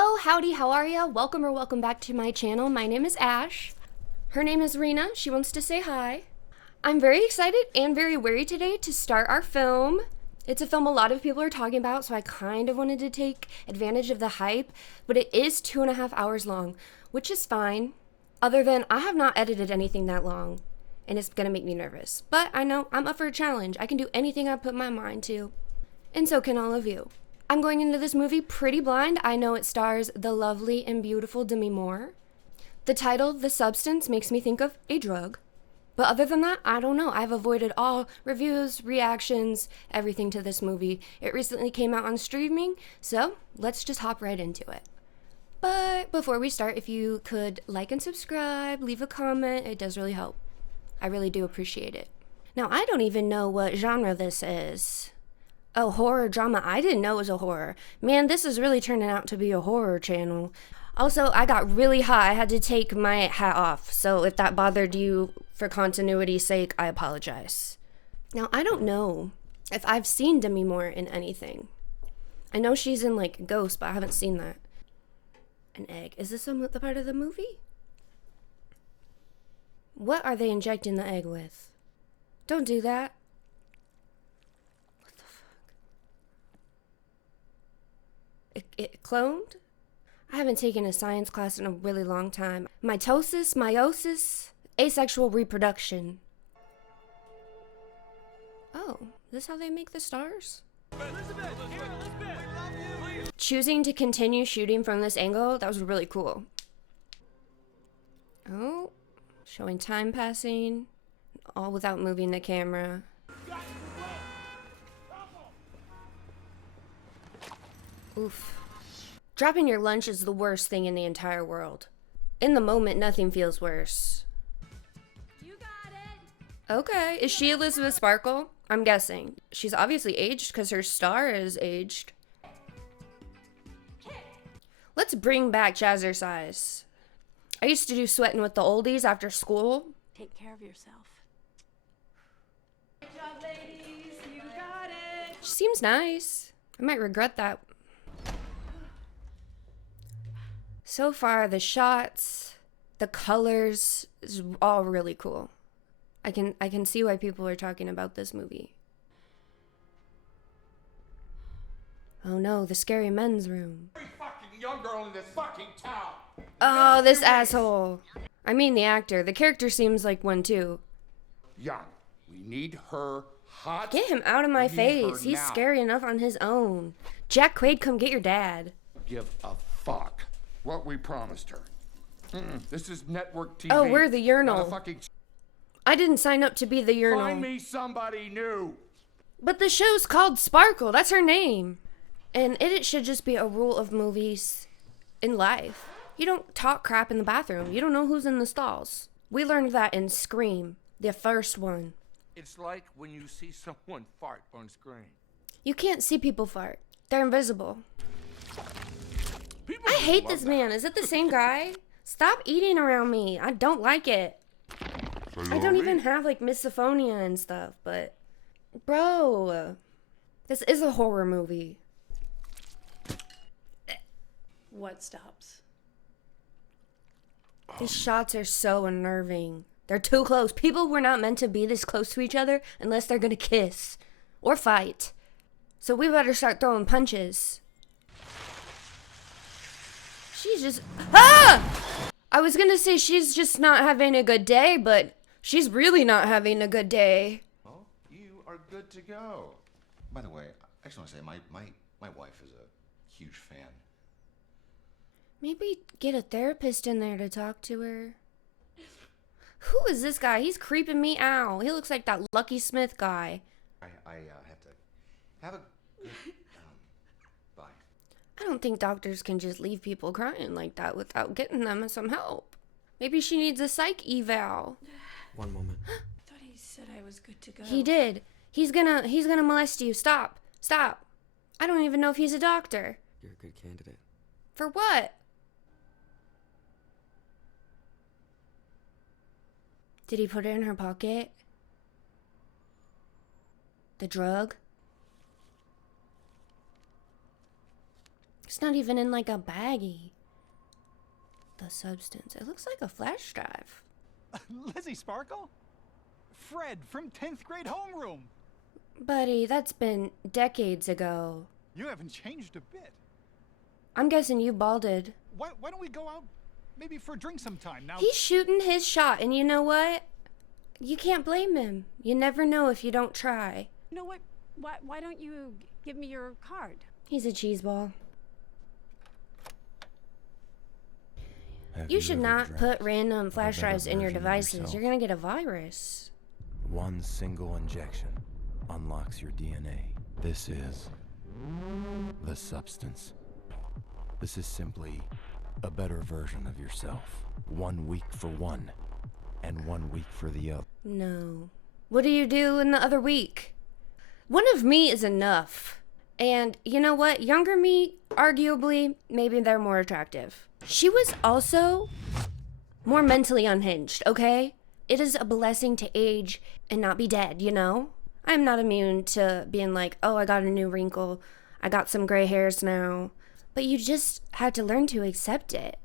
Hello, howdy, how are ya? Welcome or welcome back to my channel. My name is Ash. Her name is Rena. She wants to say hi. I'm very excited and very wary today to start our film. It's a film a lot of people are talking about, so I kind of wanted to take advantage of the hype, but it is 2.5 hours long, which is fine. Other than I have not edited anything that long, and it's gonna make me nervous. But I know I'm up for a challenge. I can do anything I put my mind to, and so can all of you. I'm going into this movie pretty blind. I know it stars the lovely and beautiful Demi Moore. The title, The Substance, makes me think of a drug. But other than that, I don't know. I've avoided all reviews, reactions, everything to this movie. It recently came out on streaming, so let's just hop right into it. But before we start, if you could like and subscribe, leave a comment, it does really help. I really do appreciate it. Now, I don't even know what genre this is. Oh, horror drama. I didn't know it was a horror. Man, this is really turning out to be a horror channel. Also, I got really hot. I had to take my hat off. So if that bothered you for continuity's sake, I apologize. Now, I don't know if I've seen Demi Moore in anything. I know she's in like Ghost, but I haven't seen that. An egg. Is this the part of the movie? What are they injecting the egg with? Don't do that. It cloned? I haven't taken a science class in a really long time. Mitosis, meiosis, asexual reproduction. Oh, is this how they make the stars? Choosing to continue shooting from this angle, that was really cool. Oh, showing time passing, all without moving the camera. Oof. Dropping your lunch is the worst thing in the entire world. In the moment, nothing feels worse. You got it. Okay, is she Elizabeth Sparkle? I'm guessing. She's obviously aged because her star is aged. Let's bring back Jazzercise. I used to do sweating with the oldies after school. Take care of yourself. Good job, ladies. You got it. She seems nice. I might regret that. So far, the shots, the colors is all really cool. I can see why people are talking about this movie. Oh no, the scary men's room. Every fucking young girl in this fucking town. Oh, this asshole. I mean the actor. The character seems like one too. Young. We need her hot. Get him out of my face. He's scary enough on his own. Jack Quaid, come get your dad. Give a fuck what we promised her. This is network TV. Oh, we're the urinal. Not a fucking... I didn't sign up to be the urinal. Find me somebody new. But the show's called Sparkle. That's her name. And it should just be a rule of movies in life. You don't talk crap in the bathroom. You don't know who's in the stalls. We learned that in Scream, the first one. It's like when you see someone fart on screen. You can't see people fart. They're invisible. People I hate love this that. man. Is it the same guy? Stop eating around me. I don't like it. I don't even have like misophonia and stuff, but bro, this is a horror movie. What stops? These shots are so unnerving. They're too close. People were not meant to be this close to each other unless they're gonna kiss or fight. So we better start throwing punches. She's just... Ah! I was gonna say she's just not having a good day, but she's really not having a good day. Well, you are good to go. By the way, I just want to say my wife is a huge fan. Maybe get a therapist in there to talk to her. Who is this guy? He's creeping me out. He looks like that Lucky Smith guy. I have to have a good, bye. I don't think doctors can just leave people crying like that without getting them some help. Maybe she needs a psych eval. One moment. I thought he said I was good to go. He did. He's gonna molest you. Stop. Stop. I don't even know if he's a doctor. You're a good candidate. For what? Did he put it in her pocket? The drug? It's not even in like a baggie. The substance. It looks like a flash drive. Lizzie Sparkle? Fred from 10th grade homeroom. Buddy, that's been decades ago. You haven't changed a bit. I'm guessing you balded. Why don't we go out maybe for a drink sometime now? He's shooting his shot, and you know what? You can't blame him. You never know if you don't try. You know what? Why don't you give me your card? He's a cheeseball. Have You should ever not dreamt put random of a flash better drives in your version of devices. yourself? You're gonna get a virus. One single injection unlocks your DNA. This is the substance. This is simply a better version of yourself. 1 week for one, and 1 week for the other. No. What do you do in the other week? One of me is enough. And you know what? Younger me, arguably, maybe they're more attractive. She was also more mentally unhinged, okay? It is a blessing to age and not be dead, you know? I'm not immune to being like, oh, I got a new wrinkle. I got some gray hairs now. But you just have to learn to accept it.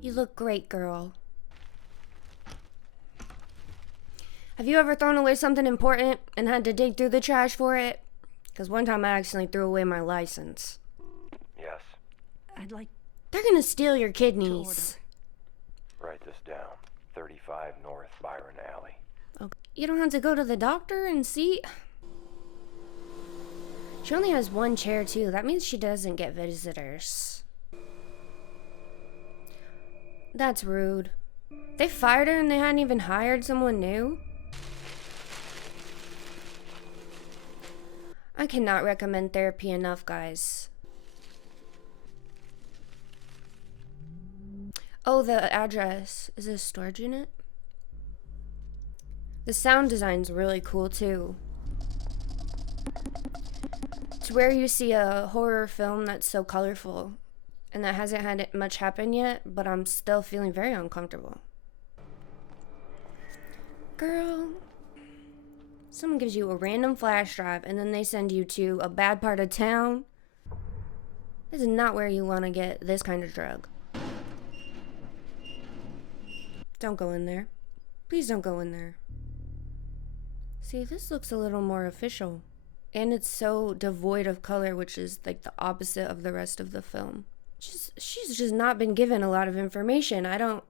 You look great, girl. Have you ever thrown away something important and had to dig through the trash for it? Because one time I accidentally threw away my license. Yes. I'd like They're gonna steal your to kidneys. Write this down. 35 North Byron Alley. Okay. You don't have to go to the doctor and see. She only has one chair too. That means she doesn't get visitors. That's rude. They fired her and they hadn't even hired someone new? I cannot recommend therapy enough, guys. Oh, the address. Is it a storage unit? The sound design's really cool too. It's rare you see a horror film that's so colorful. And that hasn't had much happen yet, but I'm still feeling very uncomfortable. Girl, someone gives you a random flash drive and then they send you to a bad part of town. This is not where you want to get this kind of drug. Don't go in there. Please don't go in there. See, this looks a little more official. And it's so devoid of color, which is like the opposite of the rest of the film. She's just not been given a lot of information. I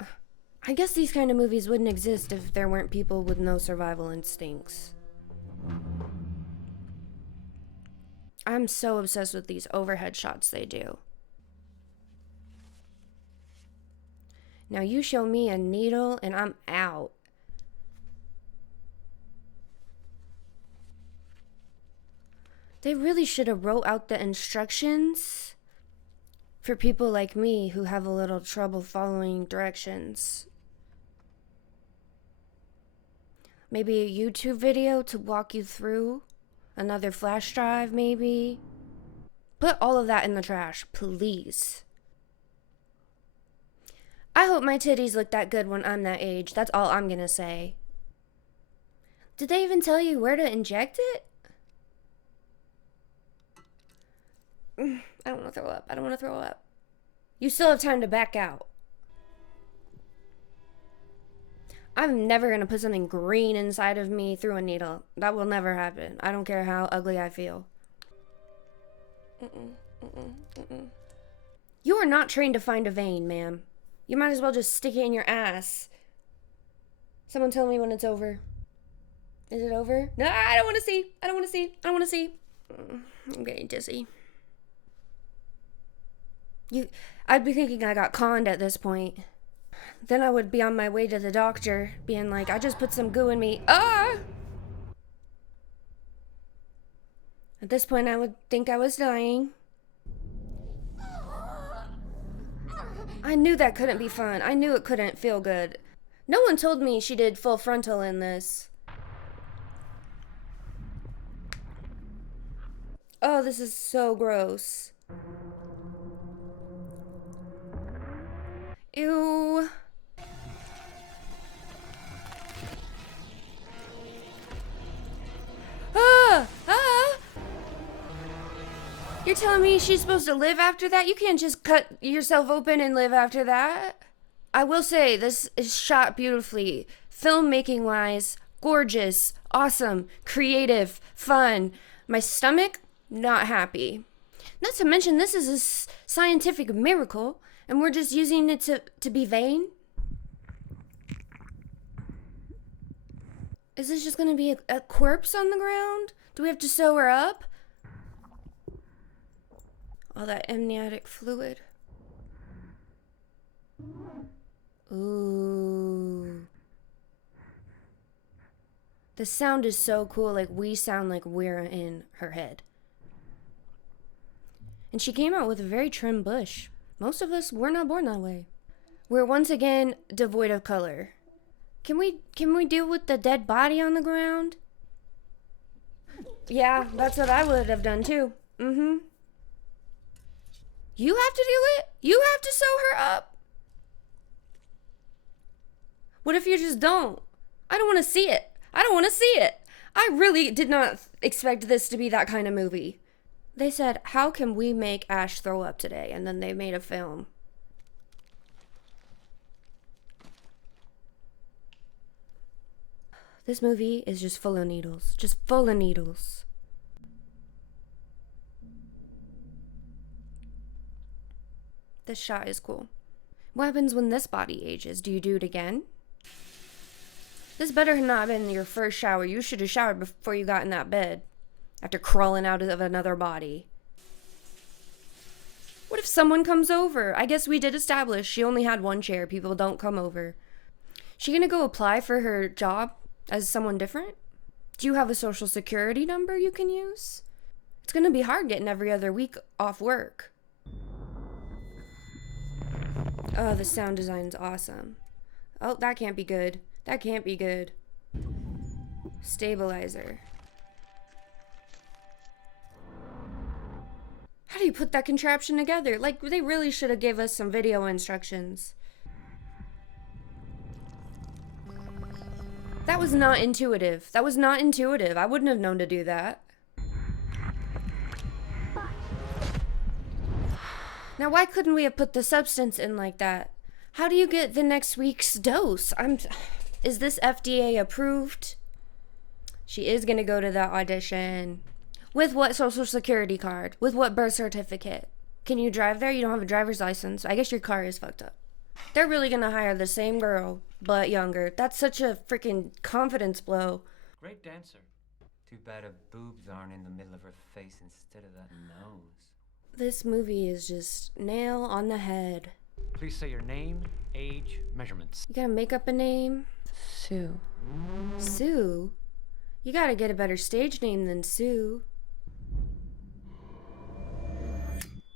guess these kind of movies wouldn't exist if there weren't people with no survival instincts. I'm so obsessed with these overhead shots they do. Now you show me a needle and I'm out. They really should have wrote out the instructions for people like me who have a little trouble following directions. Maybe a YouTube video to walk you through. Another flash drive, maybe. Put all of that in the trash, please. I hope my titties look that good when I'm that age. That's all I'm gonna say. Did they even tell you where to inject it? I don't want to throw up. I don't want to throw up. You still have time to back out. I'm never going to put something green inside of me through a needle. That will never happen. I don't care how ugly I feel. You are not trained to find a vein, ma'am. You might as well just stick it in your ass. Someone tell me when it's over. Is it over? No, I don't want to see. I don't want to see. I don't want to see. I'm getting dizzy. I'd be thinking I got conned at this point. Then I would be on my way to the doctor, being like, I just put some goo in me. Ah! At this point, I would think I was dying. I knew that couldn't be fun. I knew it couldn't feel good. No one told me she did full frontal in this. Oh, this is so gross. Ew. Ah! Ah! You're telling me she's supposed to live after that? You can't just cut yourself open and live after that. I will say, this is shot beautifully. Filmmaking wise, gorgeous, awesome, creative, fun. My stomach, not happy. Not to mention, this is a scientific miracle, and we're just using it to be vain. Is this just gonna be a corpse on the ground? Do we have to sew her up? All that amniotic fluid. Ooh. The sound is so cool, like we sound like we're in her head. And she came out with a very trim bush. Most of us were not born that way. We're once again devoid of color. Can we deal with the dead body on the ground? Yeah, that's what I would have done too. Mm-hmm. You have to do it? You have to sew her up? What if you just don't? I don't want to see it. I don't want to see it. I really did not expect this to be that kind of movie. They said, how can we make Ash throw up today? And then they made a film. This movie is just full of needles. Just full of needles. This shot is cool. What happens when this body ages? Do you do it again? This better not have been your first shower. You should have showered before you got in that bed. After crawling out of another body. What if someone comes over? I guess we did establish she only had one chair. People don't come over. She gonna go apply for her job as someone different? Do you have a social security number you can use? It's gonna be hard getting every other week off work. Oh, the sound design's awesome. Oh, that can't be good. That can't be good. Stabilizer. How do you put that contraption together? Like, they really should have gave us some video instructions. That was not intuitive. That was not intuitive. I wouldn't have known to do that. Now, why couldn't we have put the substance in like that? How do you get the next week's dose? Is this FDA approved? She is gonna go to the audition. With what social security card? With what birth certificate? Can you drive there? You don't have a driver's license. I guess your car is fucked up. They're really gonna hire the same girl, but younger. That's such a freaking confidence blow. Great dancer. Too bad her boobs aren't in the middle of her face instead of that nose. This movie is just nail on the head. Please say your name, age, measurements. You gotta make up a name? Sue. Sue? You gotta get a better stage name than Sue.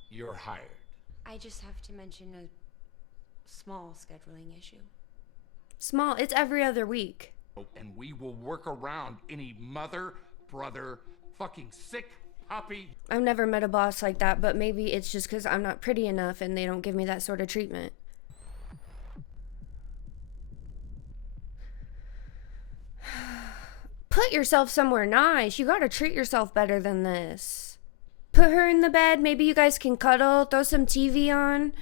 You're hired. I just have to mention a small scheduling issue. Small, it's every other week. And we will work around any mother, brother, fucking sick puppy. I've never met a boss like that, but maybe it's just because I'm not pretty enough and they don't give me that sort of treatment. Put yourself somewhere nice. You gotta treat yourself better than this. Put her in the bed. Maybe you guys can cuddle. Throw some TV on.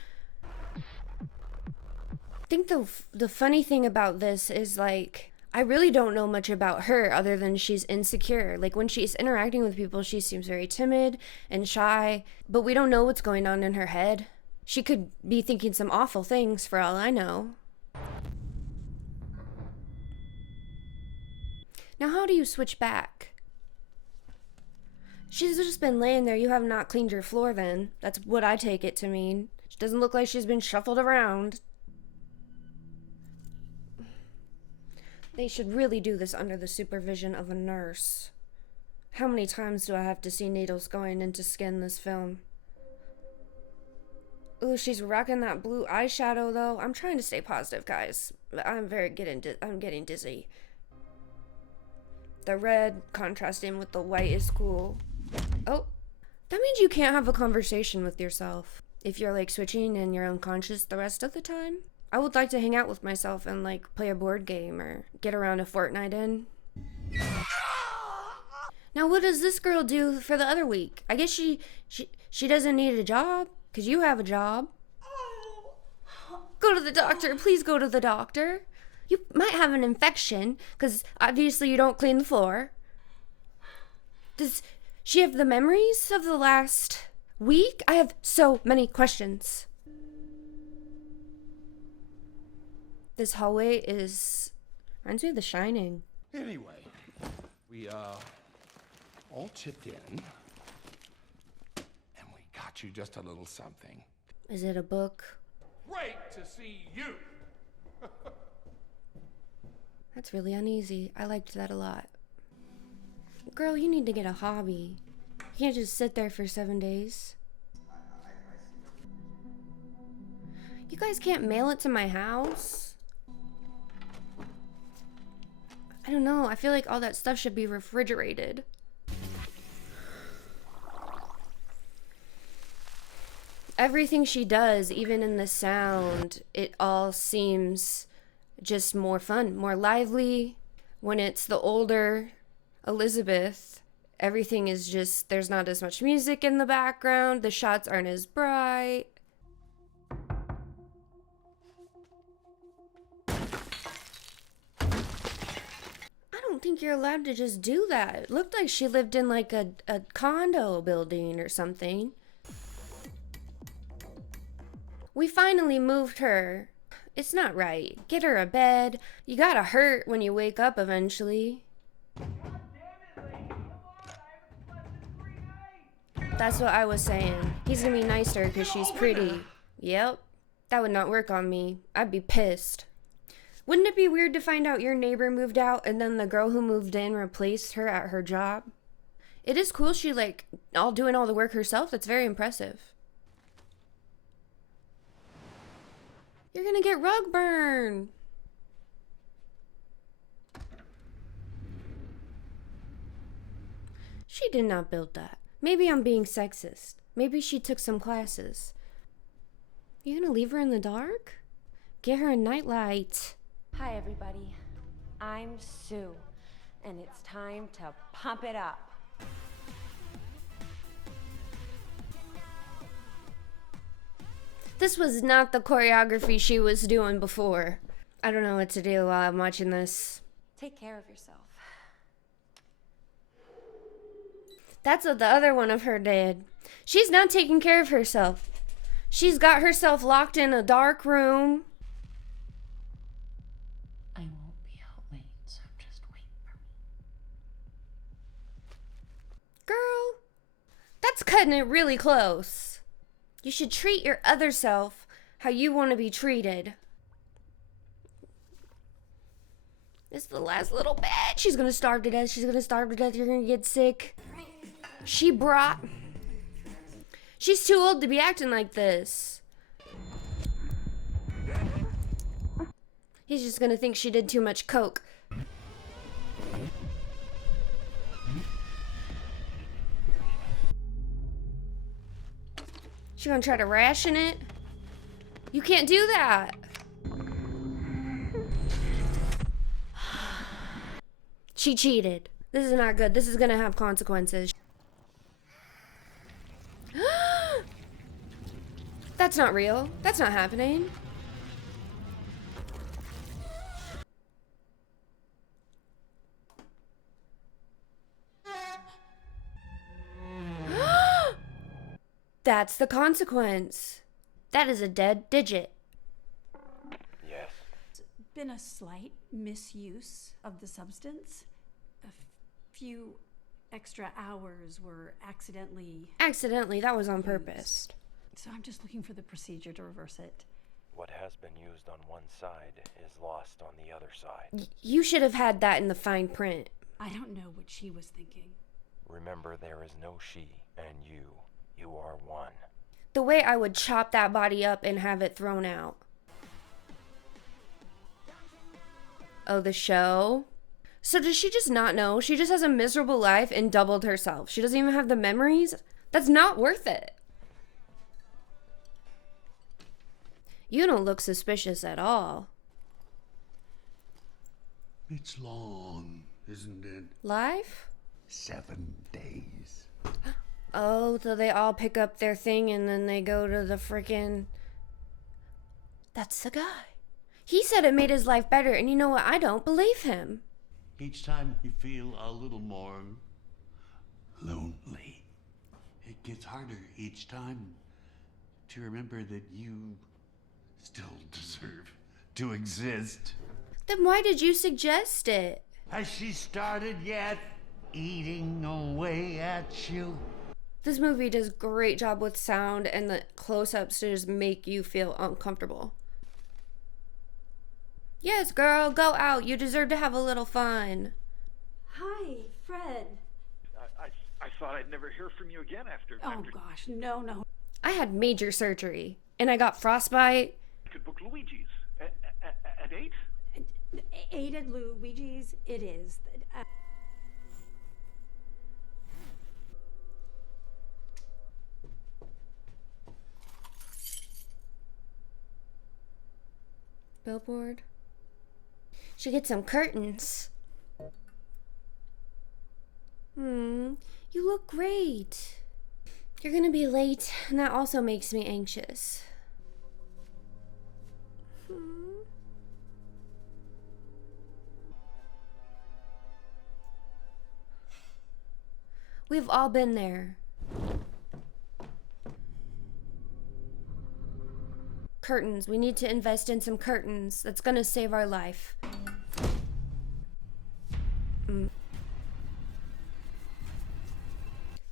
I think the funny thing about this is, like, I really don't know much about her other than she's insecure. Like, when she's interacting with people, she seems very timid and shy, but we don't know what's going on in her head. She could be thinking some awful things for all I know. Now, how do you switch back? She's just been laying there. You have not cleaned your floor then. That's what I take it to mean. She doesn't look like she's been shuffled around. They should really do this under the supervision of a nurse. How many times do I have to see needles going into skin this film? Ooh, she's rocking that blue eyeshadow though. I'm trying to stay positive, guys. I'm getting dizzy. The red contrasting with the white is cool. Oh, that means you can't have a conversation with yourself. If you're like switching and you're unconscious the rest of the time. I would like to hang out with myself and like play a board game or get around a Fortnite in. Now what does this girl do for the other week? I guess she She doesn't need a job, because you have a job. Go to the doctor. Please go to the doctor. You might have an infection, because obviously you don't clean the floor. Does she have the memories of the last week? I have so many questions. This hallway reminds me of The Shining. Anyway, we all chipped in, and we got you just a little something. Is it a book? Great to see you. That's really uneasy. I liked that a lot. Girl, you need to get a hobby. You can't just sit there for 7 days. You guys can't mail it to my house? I don't know. I feel like all that stuff should be refrigerated. Everything she does, even in the sound, it all seems just more fun, more lively. When it's the older Elizabeth, everything is just, there's not as much music in the background, the shots aren't as bright. I don't think you're allowed to just do that. It looked like she lived in like a condo building or something. We finally moved her. It's not right. Get her a bed. You gotta hurt when you wake up eventually. That's what I was saying. He's gonna be nicer because she's pretty. Yep. That would not work on me. I'd be pissed. Wouldn't it be weird to find out your neighbor moved out and then the girl who moved in replaced her at her job? It is cool she all doing all the work herself. That's very impressive. You're gonna get rug burn. She did not build that. Maybe I'm being sexist. Maybe she took some classes. You gonna leave her in the dark? Get her a nightlight. Hi, everybody. I'm Sue, and it's time to pump it up. This was not the choreography she was doing before. I don't know what to do while I'm watching this. Take care of yourself. That's what the other one of her did. She's not taking care of herself. She's got herself locked in a dark room. I won't be out late, so just wait for me. Girl, that's cutting it really close. You should treat your other self how you want to be treated. This is the last little bit. She's gonna starve to death. She's gonna starve to death. You're gonna get sick. She's too old to be acting like this. He's just gonna think she did too much coke. She's gonna try to ration it. You can't do that. She cheated. This is not good. This is gonna have consequences. That's not real. That's not happening. That's the consequence. That is a dead digit. Yes. Been a slight misuse of the substance. A few extra hours were accidentally, that was on purpose. so I'm just looking for the procedure to reverse it. What has been used on one side is lost on the other side. You should have had that in the fine print. I don't know what she was thinking. Remember, there is no she and you. You are one. The way I would chop that body up and have it thrown out. Oh, the show? So does she just not know? She just has a miserable life and doubled herself. She doesn't even have the memories? That's not worth it. You don't look suspicious at all. It's long, isn't it? Life? 7 days. Oh, so they all pick up their thing and then they go to the frickin'... That's the guy. He said it made his life better, and you know what? I don't believe him. Each time you feel a little more lonely. It gets harder each time to remember that you still deserve to exist. Then why did you suggest it? Has she started yet eating away at you? This movie does a great job with sound and the close-ups to just make you feel uncomfortable. Yes, girl, go out. You deserve to have a little fun. Hi, Fred. I thought I'd never hear from you again after. Oh gosh, no. I had major surgery, and I got frostbite. I could book Luigi's at 8? 8 at Luigi's, it is. Billboard. Should get some curtains. You look great. You're gonna be late, and that also makes me anxious. We've all been there. Curtains. We need to invest in some curtains. That's gonna save our life.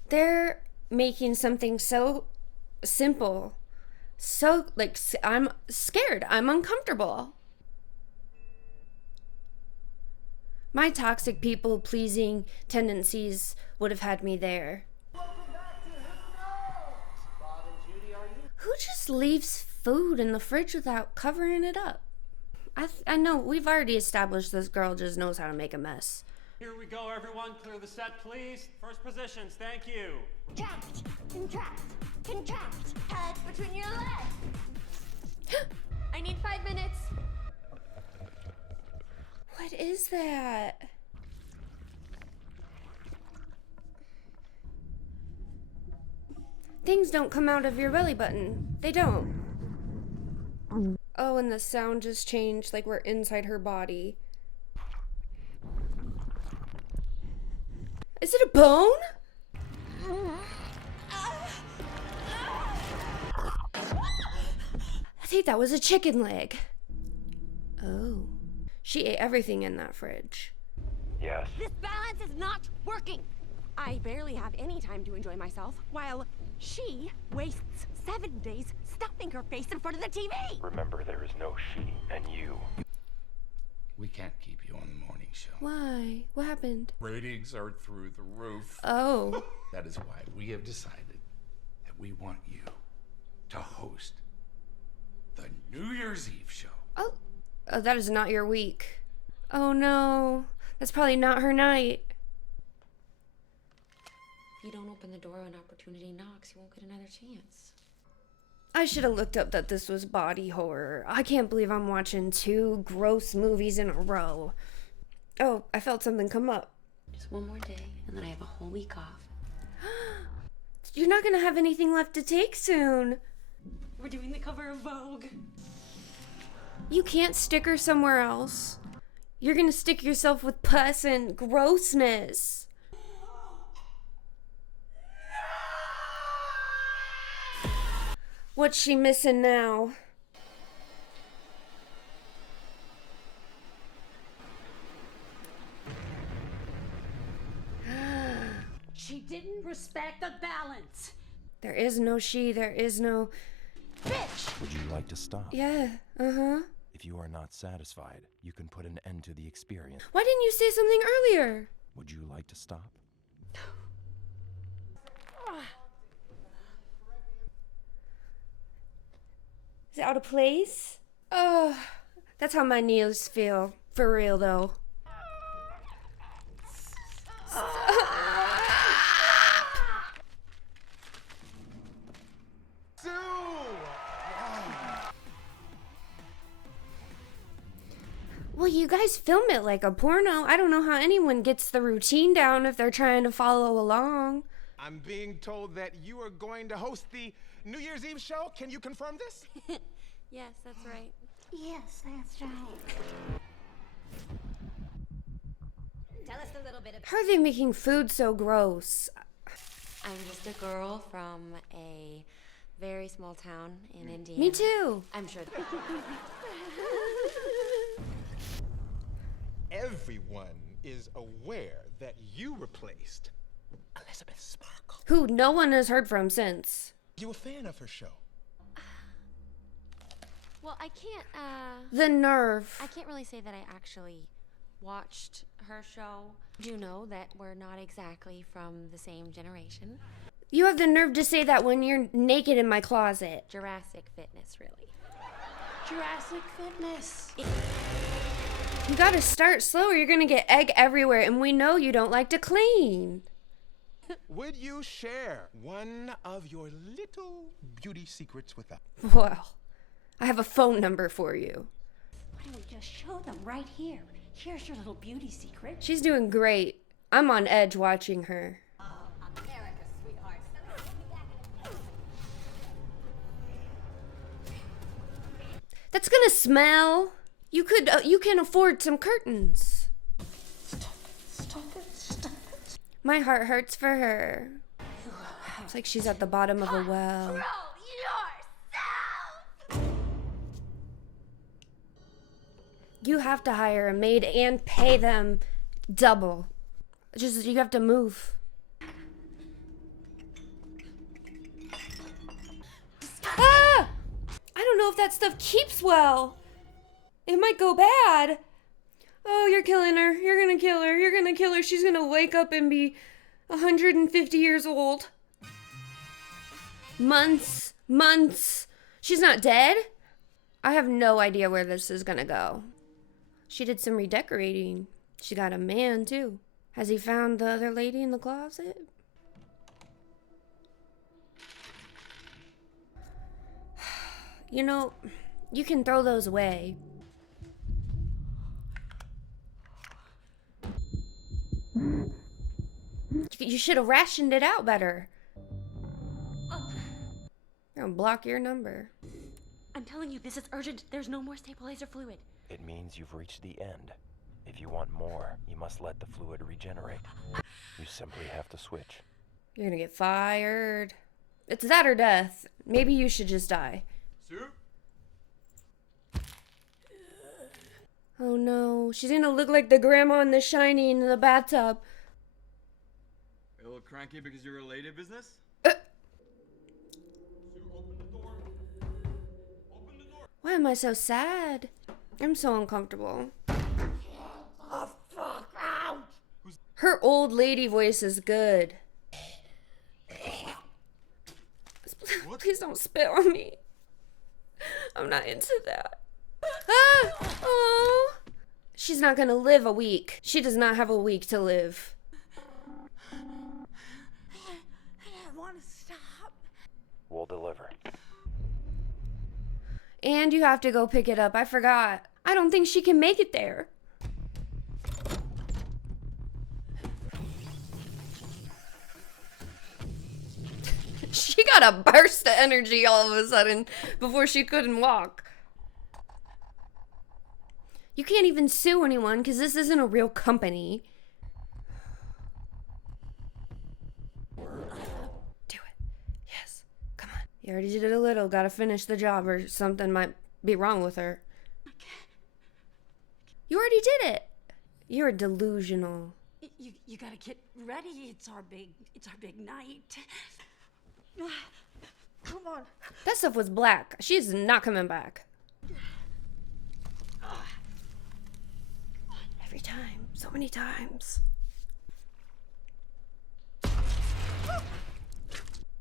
They're making something so simple. So, like, I'm scared. I'm uncomfortable. My toxic people-pleasing tendencies would have had me there. Who just leaves food in the fridge without covering it up? I know, we've already established this girl just knows how to make a mess. Here we go, everyone. Clear the set, please. First positions, thank you. Contract, contract, head between your legs. I need 5 minutes. What is that? Things don't come out of your belly button. They don't. Oh, and the sound just changed like we're inside her body. Is it a bone? I think that was a chicken leg. Oh. She ate everything in that fridge. Yes. This balance is not working. I barely have any time to enjoy myself, while she wastes 7 days stuffing her face in front of the TV. Remember, there is no she and you. We can't keep you on the morning show. Why? What happened? Ratings are through the roof. Oh. That is why we have decided that we want you to host the New Year's Eve show. Oh, that is not your week. Oh no. That's probably not her night. If you don't open the door when opportunity knocks, you won't get another chance. I should have looked up that this was body horror. I can't believe I'm watching 2 gross movies in a row. Oh, I felt something come up. Just one more day, and then I have a whole week off. You're not gonna have anything left to take soon. We're doing the cover of Vogue. You can't stick her somewhere else. You're gonna stick yourself with pus and grossness. What's she missing now? She didn't respect the balance. There is no she, there is no... Bitch! Would you like to stop? Yeah, If you are not satisfied, you can put an end to the experience. Why didn't you say something earlier? Would you like to stop? Is it out of place? Oh, that's how my knees feel. For real, though. Well, you guys film it like a porno. I don't know how anyone gets the routine down if they're trying to follow along. I'm being told that you are going to host the New Year's Eve show. Can you confirm this? Yes, that's right. Yes, that's right. Tell us a little bit about... How are they making food so gross? I'm just a girl from a very small town in Indiana. Me too. I'm sure. Everyone is aware that you replaced Elizabeth Sparkle. Who no one has heard from since. You a fan of her show? Well, I can't, The nerve. I can't really say that I actually watched her show. You know that we're not exactly from the same generation. You have the nerve to say that when you're naked in my closet. Jurassic Fitness, really. Jurassic Fitness. You gotta start slow or you're gonna get egg everywhere, and we know you don't like to clean. Would you share one of your little beauty secrets with us? Well, I have a phone number for you. Why don't we just show them right here? Here's your little beauty secret. She's doing great. I'm on edge watching her. America, sweetheart. That's gonna smell. You can afford some curtains. Stop it. My heart hurts for her. It's like she's at the bottom of a well. You have to hire a maid and pay them double. Just, you have to move. Ah! I don't know if that stuff keeps well. It might go bad. Oh, you're killing her. You're gonna kill her. You're gonna kill her. She's gonna wake up and be 150 years old. Months. She's not dead? I have no idea where this is gonna go. She did some redecorating. She got a man, too. Has he found the other lady in the closet? You know, you can throw those away. You should have rationed it out better. You're gonna block your number. I'm telling you, this is urgent. There's no more stabilizer fluid. It means you've reached the end. If you want more, you must let the fluid regenerate. You simply have to switch. You're gonna get fired. It's that or death. Maybe you should just die. Soup? Oh no, she's gonna look like the grandma in The Shining in the bathtub. A little cranky because you're late at business? Why am I so sad? I'm so uncomfortable. Her old lady voice is good. Please don't spit on me. I'm not into that. Ah! Oh! She's not gonna live a week. She does not have a week to live. I want to stop. We'll deliver. And you have to go pick it up. I forgot. I don't think she can make it there. She got a burst of energy all of a sudden before she couldn't walk. You can't even sue anyone because this isn't a real company. Do it. Yes. Come on. You already did it a little. Gotta finish the job or something might be wrong with her. You already did it. You're delusional. You gotta get ready. It's our big night. Come on. That stuff was black. She's not coming back. Every time. So many times.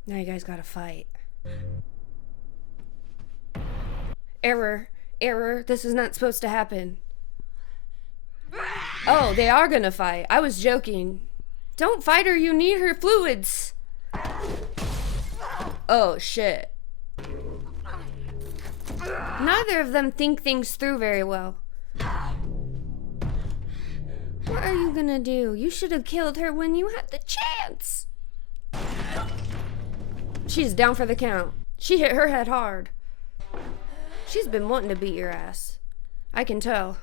Now you guys gotta fight. Error. This is not supposed to happen. Oh, they are gonna fight. I was joking. Don't fight her. You need her fluids. Oh, shit. Neither of them think things through very well. What are you gonna do? You should have killed her when you had the chance. She's down for the count. She hit her head hard. She's been wanting to beat your ass. I can tell.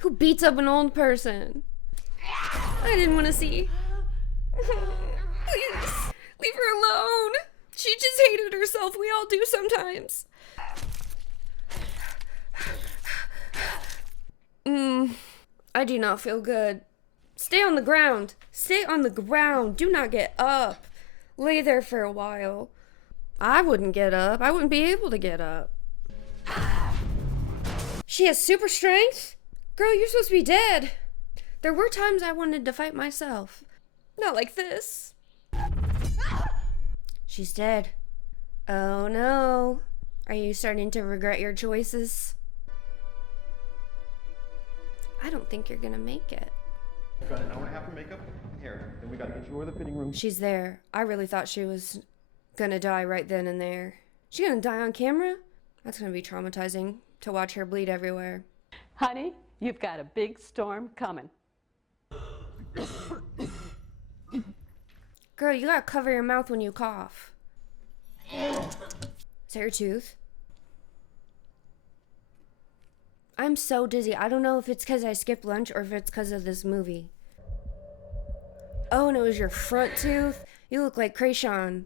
Who beats up an old person? I didn't want to see. Please, leave her alone. She just hated herself. We all do sometimes. I do not feel good. Stay on the ground. Stay on the ground. Do not get up. Lay there for a while. I wouldn't get up. I wouldn't be able to get up. She has super strength? Girl, you're supposed to be dead. There were times I wanted to fight myself. Not like this. She's dead. Oh no. Are you starting to regret your choices? I don't think you're gonna make it. Got an hour and a half of makeup here. Then we gotta get you over the fitting room. She's there. I really thought she was gonna die right then and there. She gonna die on camera? That's gonna be traumatizing to watch her bleed everywhere. Honey, you've got a big storm coming. Girl, you gotta cover your mouth when you cough. Is that your tooth? I'm so dizzy. I don't know if it's because I skipped lunch or if it's because of this movie. Oh, and it was your front tooth? You look like Krayshawn.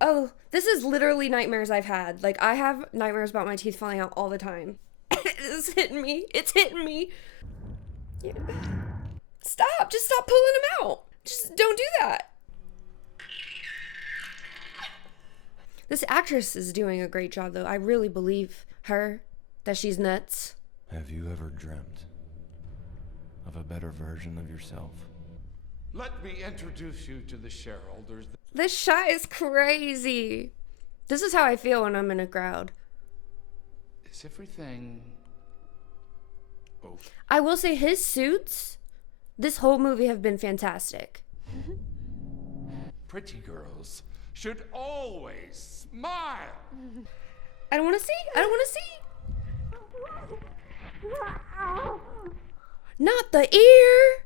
Oh, this is literally nightmares I've had. Like, I have nightmares about my teeth falling out all the time. It's hitting me. It's hitting me. Yeah. Stop. Just stop pulling them out. Just don't do that. This actress is doing a great job, though. I really believe her, that she's nuts. Have you ever dreamt of a better version of yourself? Let me introduce you to the shareholders. This shot is crazy. This is how I feel when I'm in a crowd. Is everything... Oh. I will say his suits, this whole movie have been fantastic. Pretty girls should always smile. I don't want to see. I don't want to see. Not the ear.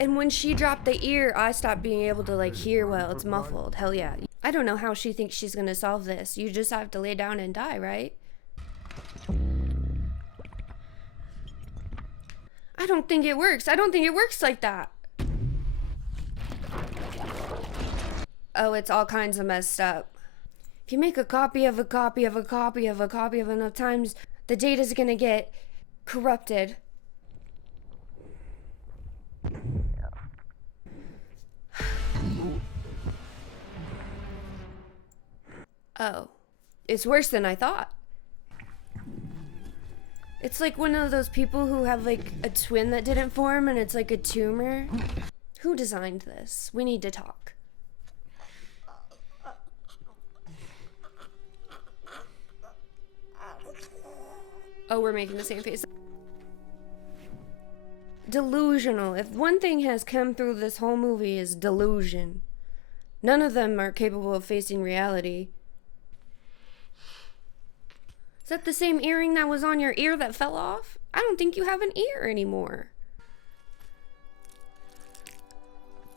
And when she dropped the ear, I stopped being able to like hear well. It's muffled. Hell yeah. I don't know how she thinks she's gonna solve this. You just have to lay down and die, right? I don't think it works. I don't think it works like that. Oh, it's all kinds of messed up. If you make a copy of a copy of a copy of a copy of enough times, the data's gonna get corrupted. Oh, it's worse than I thought. It's like one of those people who have like a twin that didn't form and it's like a tumor. Who designed this? We need to talk. Oh, we're making the same face. Delusional. If one thing has come through this whole movie is delusion. None of them are capable of facing reality. Is that the same earring that was on your ear that fell off? I don't think you have an ear anymore.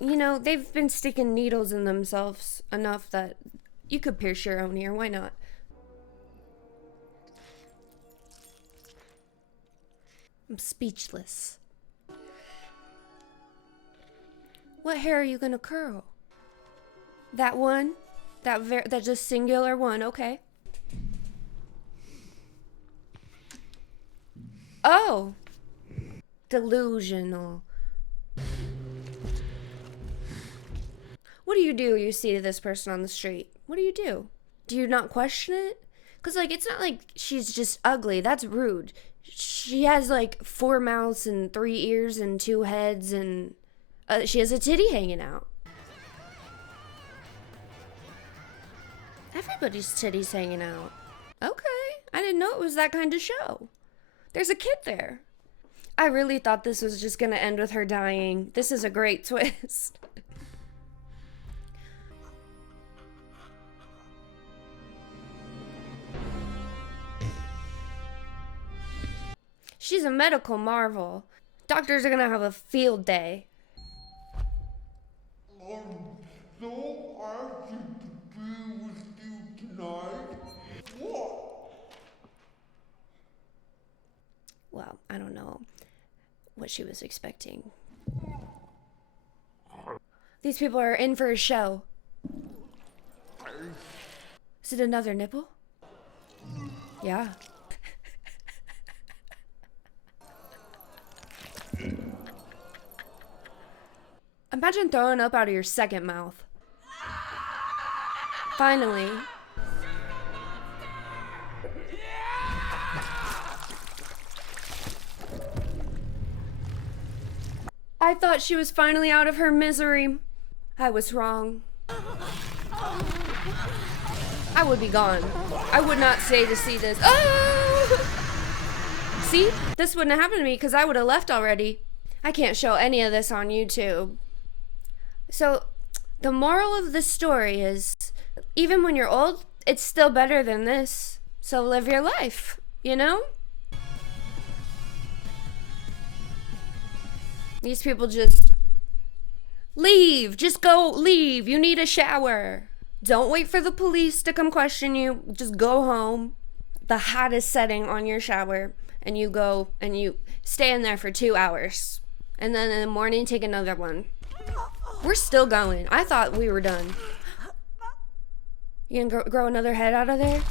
You know, they've been sticking needles in themselves enough that you could pierce your own ear. Why not? I'm speechless. What hair are you gonna curl? That one? That just singular one, okay. Oh! Delusional. What do? You see this person on the street. What do you do? Do you not question it? Because, like, it's not like she's just ugly. That's rude. She has, like, 4 mouths and 3 ears and 2 heads and she has a titty hanging out. Everybody's titty's hanging out. Okay. I didn't know it was that kind of show. There's a kid there. I really thought this was just gonna end with her dying. This is a great twist. She's a medical marvel. Doctors are gonna have a field day. so anxious to be with you tonight. What? Well, I don't know what she was expecting. These people are in for a show. Is it another nipple? Yeah. Imagine throwing up out of your second mouth. Finally. I thought she was finally out of her misery. I was wrong. I would be gone. I would not stay to see this. Oh! See? This wouldn't have happened to me because I would have left already. I can't show any of this on YouTube. So, the moral of the story is, even when you're old, it's still better than this. So live your life, you know? These people just leave. Just go leave. You need a shower. Don't wait for the police to come question you. Just go home. The hottest setting on your shower. And you go and you stay in there for 2 hours. And then in the morning, take another one. We're still going. I thought we were done. You gonna grow another head out of there?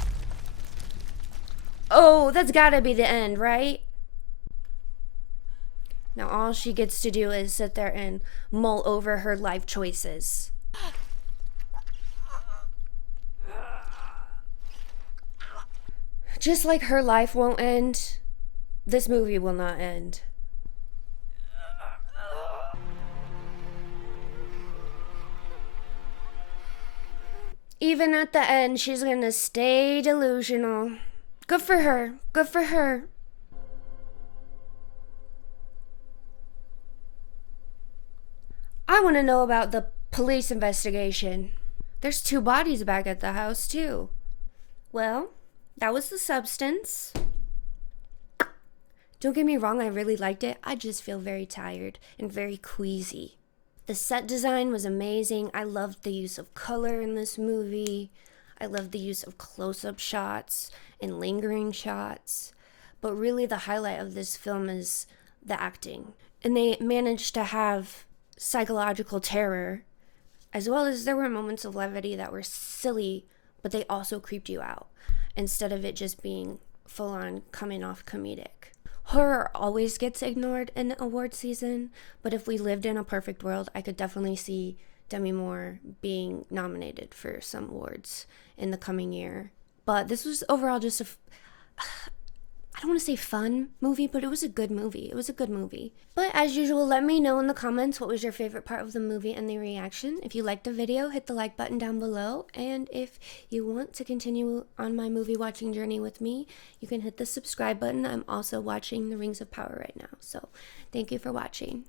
Oh, that's gotta be the end, right? Now all she gets to do is sit there and mull over her life choices. Just like her life won't end, this movie will not end. Even at the end, she's gonna stay delusional. Good for her. Good for her. I want to know about the police investigation. There's 2 bodies back at the house, too. Well, that was The Substance. Don't get me wrong, I really liked it. I just feel very tired and very queasy. The set design was amazing. I loved the use of color in this movie. I loved the use of close-up shots and lingering shots. But really the highlight of this film is the acting. And they managed to have psychological terror, as well as there were moments of levity that were silly, but they also creeped you out, instead of it just being full-on coming off comedic. Horror always gets ignored in award season, but if we lived in a perfect world, I could definitely see Demi Moore being nominated for some awards in the coming year. But this was overall just I don't want to say fun movie, but it was a good movie. It was a good movie. But as usual, let me know in the comments what was your favorite part of the movie and the reaction. If you liked the video, hit the like button down below. And if you want to continue on my movie watching journey with me, you can hit the subscribe button. I'm also watching The Rings of Power right now. So thank you for watching.